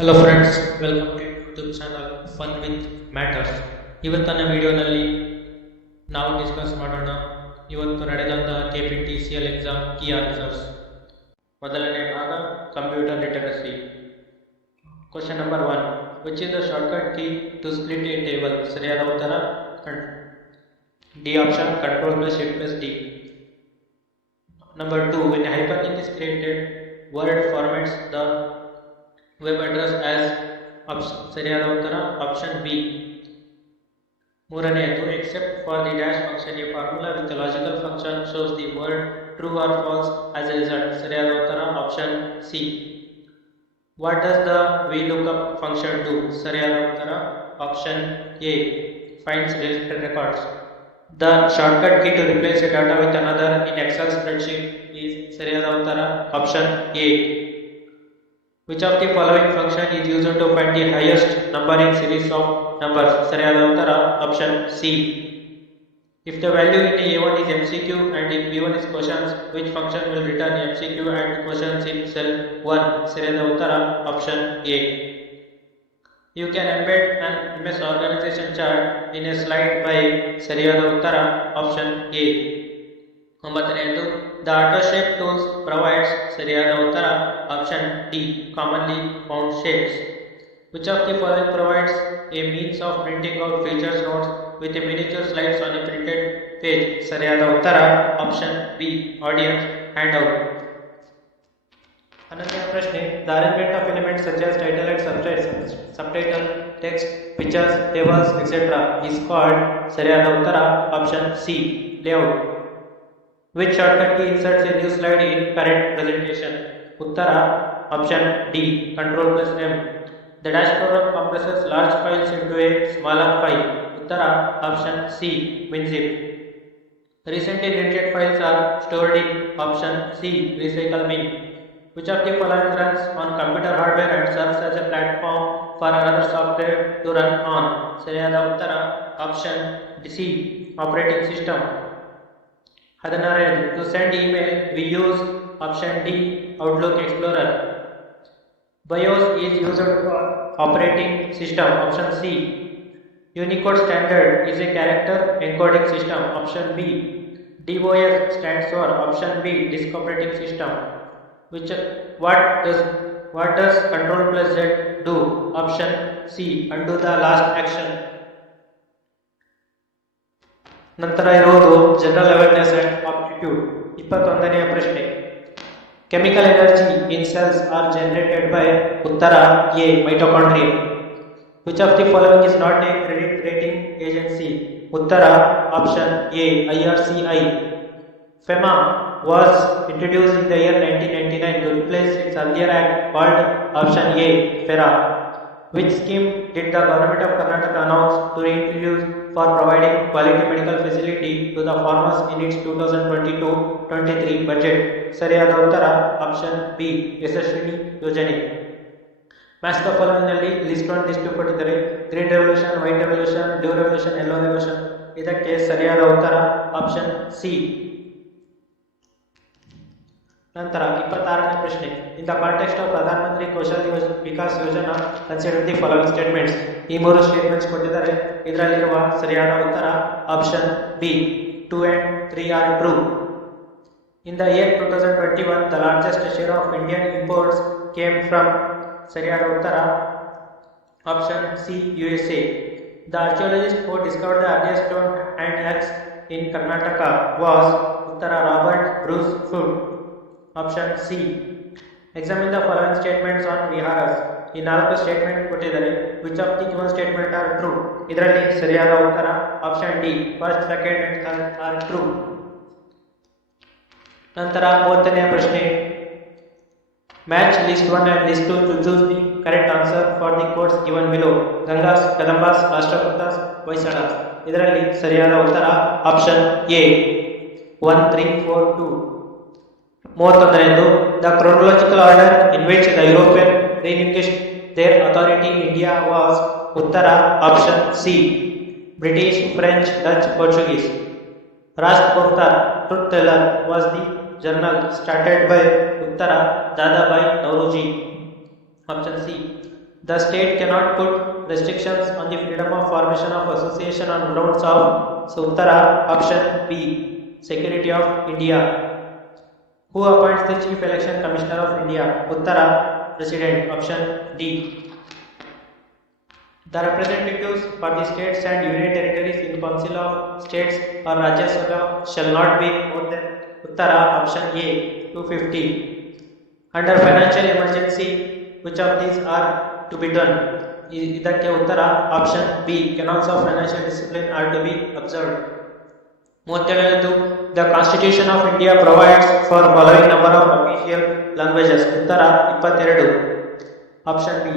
Hello friends, welcome to YouTube channel fun with matters. ಇವತ್ತಿನ ವಿಡಿಯೋನಲ್ಲಿ ನಾವು ಡಿಸ್ಕಸ್ ಮಾಡೋಣ ಇವತ್ತು ನಡೆದಂತಹ KPTCL ಎಕ್ಸಾಮ್ ಕೀ ಆನ್ಸರ್ಸ್. ಮೊದಲನೇ ಭಾಗ computer literacy. Question number 1, which is the shortcut key to split a table? ಸರಿಯಾದ ಉತ್ತರ D option, control plus shift plus D. Number 2, when a hyperlink is created, word formats the web address as ಸರಿಯಾದ ಉತ್ತರ option B. ಮೂರನೆಯದು, except for the dash function a formula with logical function shows the word true or false as a result. ಸರಿಯಾದ ಉತ್ತರ option C. What does the V lookup function do? ಸರಿಯಾದ ಉತ್ತರ option A, finds related records. The shortcut key to replace a data with another in Excel spreadsheet is ಸರಿಯಾದ ಉತ್ತರ option A. Which of the following function is used to find the highest number in series of numbers? ಸರಿಯಾದ ಉತ್ತರ option C. If the value in A1 is MCQ and in B1 is questions, which function will return MCQ and questions in cell 1? ಸರಿಯಾದ ಉತ್ತರ option A. You can embed an MS organization chart in a slide by ಸರಿಯಾದ ಉತ್ತರ option A. ಒಂಬತ್ತನೆಯದು, the auto shape tools provides ಸರಿಯಾದ ಉತ್ತರ option D, commonly found shapes. Which of the following provides a means of printing out features notes with a miniature slides on a printed page? ಸರಿಯಾದ ಉತ್ತರ option B, audience handout. ಹನ್ನೊಂದನೇ ಪ್ರಶ್ನೆ, the arrangement of elements such as title and subtitle, text, pictures, tables etcetera is called? ಸರಿಯಾದ ಉತ್ತರ option C, layout. Which shortcut key inserts a new slide in current presentation? ಉತ್ತರ option D, control plus M. The dash program compresses large files into a smaller file. ಉತ್ತರ option C, WinZip. Recently deleted files are stored in option C, Recycle Bin. Which of the following runs on computer hardware and serves as a platform for another software to run on? ಸರಿಯಾದ ಉತ್ತರ option C, operating system. 16. To send email, we use option D, Outlook Explorer. BIOS is used for operating system, option C. Unicode standard is a character encoding system, option B. DOS stands for option B, disk operating system. What does Control plus Z do? Option C, undo the last action. ನಂತರ ಇರುವುದು general awareness and aptitude. 21ನೇ ಪ್ರಶ್ನೆ, chemical energy in cells are generated by? ಉತ್ತರ A, mitochondria. Which of the following is not a credit rating agency? ಉತ್ತರ option A, IRCI. FEMA was introduced in the year 1999 to replace its earlier act called option A, FERA. Which scheme did the government of Karnataka announce to reintroduce for providing quality medical facility to the farmers in its 2022-23 budget? ಸರಿಯಾದ ಉತ್ತರ option B, Yashasvini ಯೋಜನೆ. Match the following ನಲ್ಲಿ list one list ಕೊಟ್ಟಿದ್ದಾರೆ. Green revolution, white revolution, blue revolution, yellow revolution. ಇದಕ್ಕೆ ಸರಿಯಾದ ಉತ್ತರ option C. ನಂತರ 26ನೇ ಪ್ರಶ್ನೆ, in the context of Pradhan ಮಂತ್ರಿ ಕೌಶಲ್ ವಿಕಾಸ್ Yojana consider the following statements. ಈ ಮೂರು ಸ್ಟೇಟ್ಮೆಂಟ್ಸ್ ಕೊಟ್ಟಿದ್ದಾರೆ. ಇದರಲ್ಲಿರುವ ಸರಿಯಾದ ಉತ್ತರ option B, 2 and 3 are true. In the year 2021 the largest share of Indian imports came from? ಸರಿಯಾದ ಉತ್ತರ option C, USA. The archaeologist who discovered the earliest stone and axe in Karnataka was? ಉತ್ತರ Robert Bruce Foote, option C. Examine the following statements on viharas. ಈ 4 statement ಕೊಟ್ಟಿದ್ದಾರೆ. Which of the given statement are true? ಇದರಲ್ಲಿ ಸರಿಯಾದ ಉತ್ತರ option D, first, second and third are true. ನಂತರ 30ನೇ ಪ್ರಶ್ನೆ, match list 1 and list 2 to choose the correct answer for the quotes given below. Gangas, Kadambas, Rashtrakutas, Hoysalas. ಇದರಲ್ಲಿ ಸರಿಯಾದ ಉತ್ತರ ಆಪ್ಷನ್ ಎ, 1, 3, 4, 2. 31ನೇದು, the chronological order in which the European relinquished their authority in India was? ಉತ್ತರ option C, British, French, Dutch, Portuguese. Rashtrakuta truth teller was the journal started by Uttara Dadabhai Nauroji. Option C. The state cannot put restrictions on the freedom of formation of association on grounds of so Uttara option B Security of India. Who appoints the Chief Election Commissioner of India? Uttara President option D. The representatives for the states and union territories in Council of States or Rajya Sabha shall not be more than Uttara option A 250. Under financial emergency, which of these are to be done? ಇದಕ್ಕೆ ಉತ್ತರ option B canons of financial discipline are to be observed. 37 The Constitution of India provides for following number of official languages. ಉತ್ತರ 22 option B.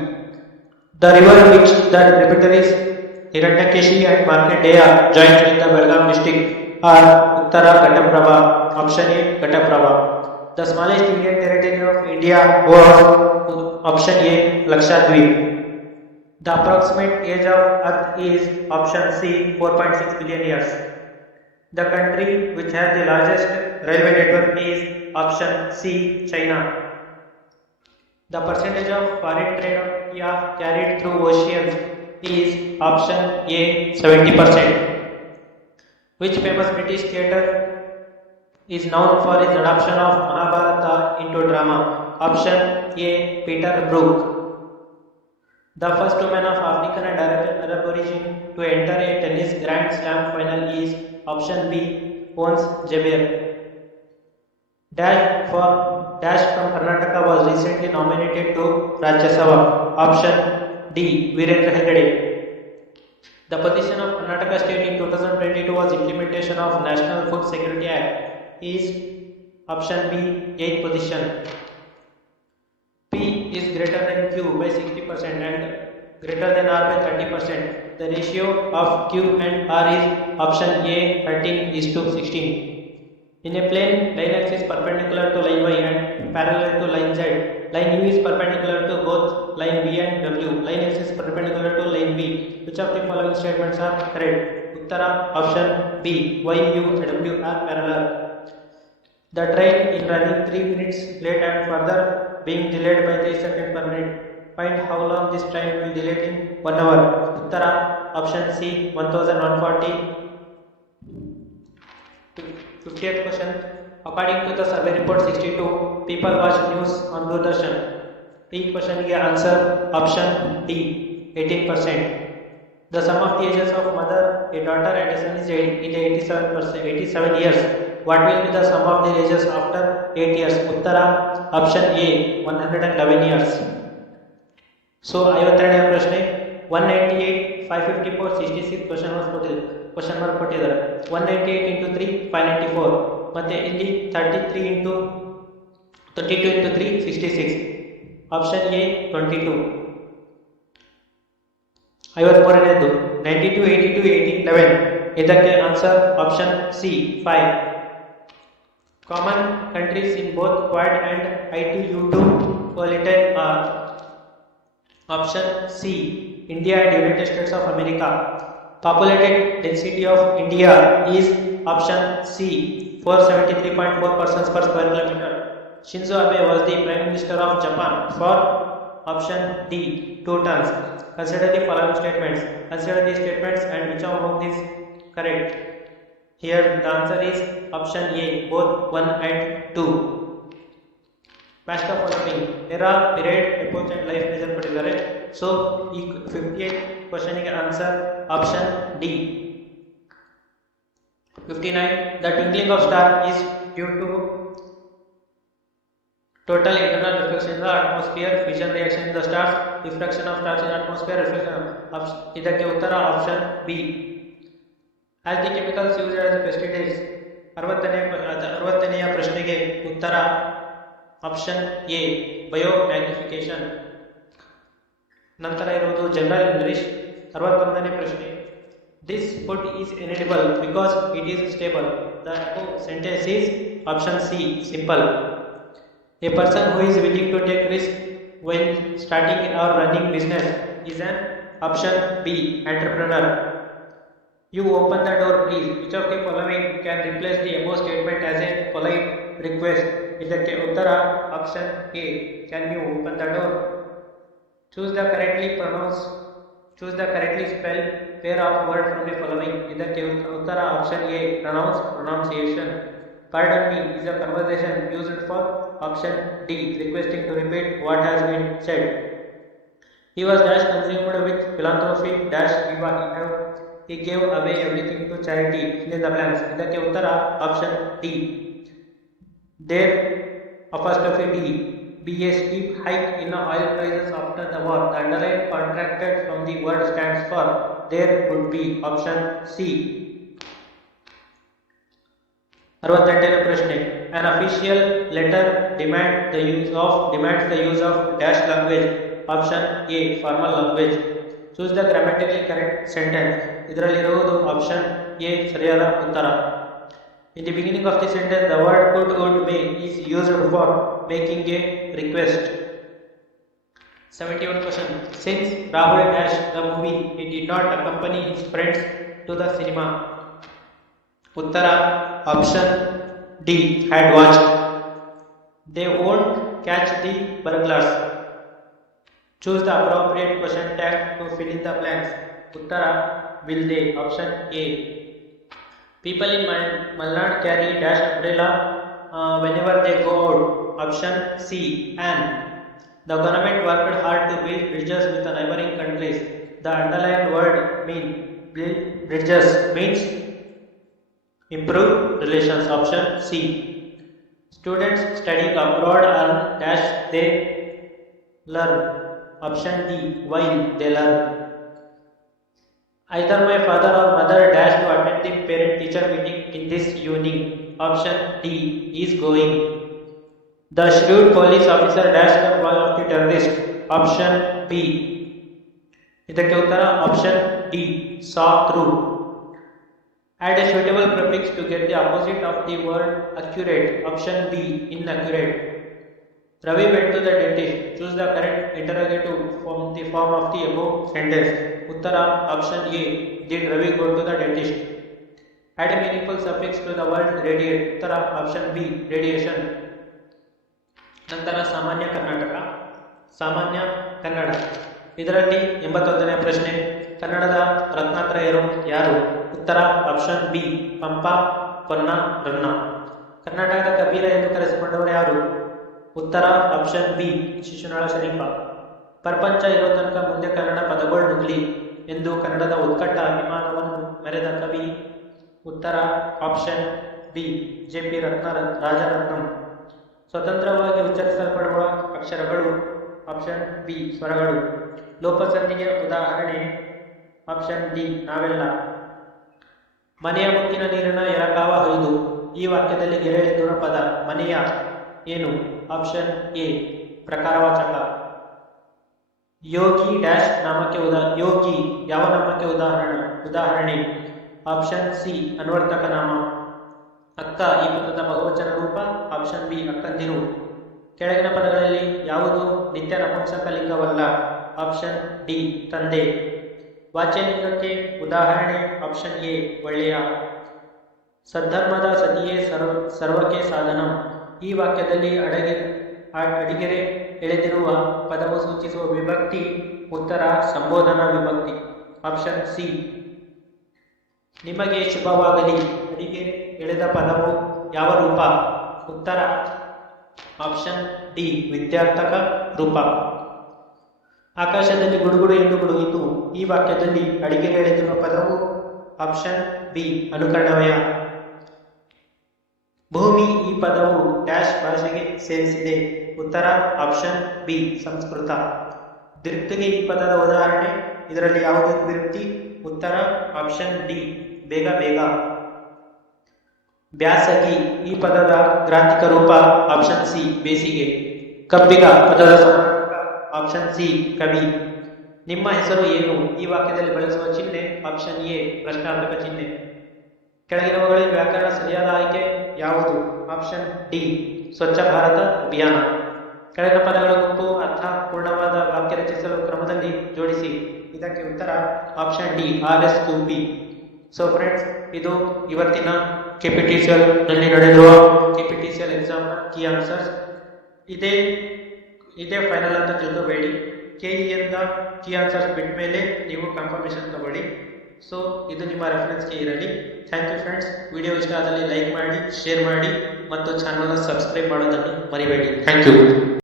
The river in which the tributaries Hiranyakeshi and Markandeya joins with the Belgaum district are Uttara Ghataprabha option A Ghataprabha. The smallest union territory of India was option A Lakshadweep. The approximate age of Earth is option C 4.6 billion years. The country which has the largest railway network is option C China. The percentage of foreign trade of India carried through oceans is option A 70%. Which famous British theatre is known for its adaptation of Mahabharata into drama? Option A Peter Brook. The first woman of African and Arab origin to enter a tennis Grand Slam final is option B Ons Jabeur. Dash from Karnataka was recently nominated to Rajya Sabha. Option D Virendra Hegde. The position of Karnataka state in 2022 was implementation of National Food Security Act is option B 8th position. P is greater than Q by 60% and greater than R by 30%. The ratio of Q and R is option A 13:16. In a plane, line X is perpendicular to line Y and parallel to line Z. Line U is perpendicular to both line V and W. Line X is perpendicular to line B. Which of the following statements are correct? Uttara option B Y, U, W are parallel. The train is running 3 minutes late and further being delayed by 3 seconds per minute. Find how long this train will delay in 1 hour. Uttara option C 1140. 50th question. According to the survey report 62, people watch news on Doordarshan. The question is answer option D 18%. The sum of the ages of mother, a daughter and a son is 87 years. What will be the sum of the ages after 8 years? Uttara option A 111 years. So 52ನೇ ಪ್ರಶ್ನೆ 198 554 66 question mark ಕೊಟ್ಟಿದ್ದಾರೆ. 198 into 3 594 ಮತ್ತೆ ಇಲ್ಲಿ 33 into 32 into 3 66. Option A 22. 53ನೇದು 92 82 18 11. ಇದಕ್ಕೆ answer option C 5. Common countries in both Quad and I2U2 coalition are option C India and United States of America. Populated density of India is option C 473.4 persons per square kilometer. Shinzo Abe was the Prime Minister of Japan for option D 2 terms. Consider the following statements. Consider the statements and which of these correct. Here the answer is option A both 1 and 2. Match the following. Era, period, epoch and life measure ಕೊಟ್ಟಿದ್ದಾರೆ. So ಈ 58 question ಗೆ answer option D. 59 The twinkling of star is due to total internal reflection in the atmosphere, fission reaction in the stars, diffraction of stars in atmosphere, reflection. ಇದಕ್ಕೆ ಉತ್ತರ option B. As the chemicals used as pesticides 60ನೇ ಪ್ರಶ್ನೆಗೆ ಉತ್ತರ option A bio magnification. ನಂತರ ಇರುವುದು general English 61ನೇ ಪ್ರಶ್ನೆ. This food is inedible because it is stable. The sentence is option C simple. A person who is willing to take risk when starting or running business is an option B entrepreneur. You open the door please. Which of the following can replace the above statement as a polite request? ಇದಕ್ಕೆ ಉತ್ತರ option A can you open the door. Choose the correctly pronounced, choose the correctly spelled pair of word from the following. ಇದಕ್ಕೆ ಉತ್ತರ option A pronounce, pronunciation. Pardon me is a conversation used for option D requesting to repeat what has been said. He was dash consumed with philanthropy dash he gave away everything to charity. Fill in the blanks. ಇದಕ್ಕೆ ಉತ್ತರ option D. There apostrophe D be a steep hike in oil prices after the war. The underline contracted from the word stands for there would be option C. 68ನೇ ಪ್ರಶ್ನೆ. An official letter demands the use of dash language. Option A formal language. Choose the grammatically correct sentence. ಇದರಲ್ಲಿರುವುದು option A ಸರಿಯಾದ ಉತ್ತರ. In the beginning of the sentence, the word would may is used for making a request. 71 question. Since Rahul dashed the movie, he did not accompany his friends to the cinema. Uttara option D had watched. They won't catch the burglars. Choose the appropriate question tag to fill in the blanks. Uttara will they. Option A. People in Malnad carry dash umbrella whenever they go out. Option C. And the government worked hard to build bridges with the neighboring countries. The underlined word mean build bridges means improve relations. Option C. Students studying abroad earn dash they learn. Option D. While they learn. Either my father or mother dash to attend the parent-teacher meeting in this evening. Option D is going. The shrewd police officer dashed the ploy of the terrorist. Option B. ಇದಕ್ಕೆ ಉತ್ತರ option D saw through. Add a suitable prefix to get the opposite of the word accurate. Option B inaccurate. Ravi went to the dentist. Choose the correct interrogative from the form of the above sentence. Uttara option A. Did Ravi go to the dentist? Add a meaningful suffix to the word radiate. Uttara option B. Radiation. ನಂತರ ಸಾಮಾನ್ಯ ಕನ್ನಡ. ಇದರಲ್ಲಿ 81ನೇ ಪ್ರಶ್ನೆ. ಕನ್ನಡದ ರತ್ನಾತ್ರಯರು ಯಾರು? ಉತ್ತರ option B Pampa, ಪೊನ್ನ, ರನ್ನ. ಕರ್ನಾಟಕದ ಕಬೀರ ಎಂದು ಕರೆಸಿಕೊಂಡವರು ಯಾರು? ಉತ್ತರ ಆಪ್ಷನ್ ಬಿ ಶಿಶುನಾಳ ಶರೀಫ. ಪ್ರಪಂಚ ಇರೋ ತನಕ ಮುಂದೆ ಕನ್ನಡ ಪದಗಳು ನುಗ್ಲಿ ಎಂದು ಕನ್ನಡದ ಉತ್ಕಟ ಅಭಿಮಾನವನ್ನು ಮೆರೆದ ಕವಿ? ಉತ್ತರ ಆಪ್ಷನ್ ಬಿ ಜೆ.ಪಿ. ರಾಜರತ್ನಂ. ಸ್ವತಂತ್ರವಾಗಿ ಉಚ್ಚರಿಸಲ್ಪಡುವ ಅಕ್ಷರಗಳು? ಆಪ್ಷನ್ ಬಿ ಸ್ವರಗಳು. ಲೋಪಸಂಧಿಗೆ ಉದಾಹರಣೆ? ಆಪ್ಷನ್ ಡಿ ನಾವೆಲ್ಲ. ಮನೆಯ ಮುತ್ತಿನ ನೀರಿನ ಎರಕಾವ ಹೊಯ್ದು. ಈ ವಾಕ್ಯದಲ್ಲಿ ಗೆರೆಯೆಳೆದಿರುವ ಪದ ಮನೆಯ ಏನು? ಆಪ್ಷನ್ ಎ ಪ್ರಕಾರವಾಚಕ. ಯೋಗಿ ಡ್ಯಾಶ್ ನಾಮಕ್ಕೆ ಯೋಗಿ ಯಾವ ನಾಮಕ್ಕೆ ಉದಾಹರಣೆ? ಆಪ್ಷನ್ ಸಿ ಅನ್ವರ್ಥಕ ನಾಮ. ಅಕ್ಕ ಈ ಪದದ ಬಹುವಚನ ರೂಪ? ಆಪ್ಷನ್ ಬಿ ಅಕ್ಕಂದಿರು. ಕೆಳಗಿನ ಪದಗಳಲ್ಲಿ ಯಾವುದು ನಿತ್ಯ ನಪುಂಸಕ ಲಿಂಗವಲ್ಲ? ಆಪ್ಷನ್ ಡಿ ತಂದೆ. ವಾಚ್ಯಲಿಂಗಕ್ಕೆ ಉದಾಹರಣೆ? ಆಪ್ಷನ್ ಎ ಒಳ್ಳೆಯ. ಸದ್ಧರ್ಮದ ಸತಿಯೇ ಸರ್ವಕ್ಕೆ ಸಾಧನ. ಈ ವಾಕ್ಯದಲ್ಲಿ ಅಡಿಗೆರೆ ಎಳೆದಿರುವ ಪದವು ಸೂಚಿಸುವ ವಿಭಕ್ತಿ? ಉತ್ತರ ಸಂಬೋಧನಾ ವಿಭಕ್ತಿ. Option C. ನಿಮಗೆ ಶುಭವಾಗಲಿ ಅಡಿಗೆರೆ ಎಳೆದ ಪದವು ಯಾವ ರೂಪ? ಉತ್ತರ ಆಪ್ಷನ್ ಡಿ ವಿದ್ಯಾರ್ಥಕ ರೂಪ. ಆಕಾಶದಲ್ಲಿ ಗುಡುಗುಡು ಎಂದು ಗುಡುಗಿತು. ಈ ವಾಕ್ಯದಲ್ಲಿ ಅಡಿಗೆರೆ ಎಳೆದಿರುವ ಪದವು? ಆಪ್ಷನ್ ಬಿ ಅನುಕರಣವಯ. ಭೂಮಿ ಈ ಪದವು ಡ್ಯಾಶ್ ಭಾಷೆಗೆ ಸೇರಿಸಿದೆ. ಉತ್ತರ ಆಪ್ಷನ್ ಬಿ ಸಂಸ್ಕೃತ. ದಿರ್ತಿಗೆ ಈ ಪದದ ಉದಾಹರಣೆ? ಇದರಲ್ಲಿ ಯಾವುದು ದಿರ್ತಿ? ಉತ್ತರ ಆಪ್ಷನ್ ಡಿ ಬೇಗ ಬೇಗ. ಬ್ಯಾಸಗಿ ಈ ಪದದ ಗ್ರಾಂಥಿಕ ರೂಪ? ಆಪ್ಷನ್ ಸಿ ಬೇಸಿಗೆ. ಕಬ್ಬಿಗ ಪದದ ಸಮಾನಾರ್ಥಕ? ಆಪ್ಷನ್ ಸಿ ಕವಿ. ನಿಮ್ಮ ಹೆಸರು ಏನು? ಈ ವಾಕ್ಯದಲ್ಲಿ ಬಳಸುವ ಚಿಹ್ನೆ? ಆಪ್ಷನ್ ಎ ಪ್ರಶ್ನಾರ್ಥಕ ಚಿಹ್ನೆ. ಕೆಳಗಿನವುಗಳಲ್ಲಿ ವ್ಯಾಕರಣ ಸರಿಯಾದ ಆಯ್ಕೆ ಯಾವುದು? ಆಪ್ಷನ್ ಡಿ ಸ್ವಚ್ಛ ಭಾರತ ಅಭಿಯಾನ. ಕೆಳಗಿನ ಪದಗಳ ಗುಂಪು ಅರ್ಥ ಪೂರ್ಣವಾದ ವಾಕ್ಯ ರಚಿಸಲು ಕ್ರಮದಲ್ಲಿ ಜೋಡಿಸಿ. ಇದಕ್ಕೆ ಉತ್ತರ option D RS2B. So friends, ಇದು ಇವತ್ತಿನ KPTCL ನಲ್ಲಿ ನಡೆದಿರುವ KPTCL ಎಕ್ಸಾಮ್ ನ ಕೀ ಆನ್ಸರ್ಸ್. ಇದೇ ಫೈನಲ್ ಅಂತ ತಿಳ್ಕೋಬೇಡಿ. KE ಕೀ ಆನ್ಸರ್ಸ್ ಬಿಟ್ಟ ಮೇಲೆ ನೀವು ಕನ್ಫರ್ಮೇಷನ್ ತಗೊಳ್ಳಿ. ಸೊ ಇದು ನಿಮ್ಮ ರೆಫರೆನ್ಸ್ಗೆ ಇರಲಿ. Thank you friends. ವಿಡಿಯೋ ಇಷ್ಟ ಆದಲ್ಲಿ ಲೈಕ್ ಮಾಡಿ, ಶೇರ್ ಮಾಡಿ ಮತ್ತು ಚಾನಲ್ನ ಸಬ್ಸ್ಕ್ರೈಬ್ ಮಾಡೋದನ್ನು ಮರಿಬೇಡಿ. Thank you.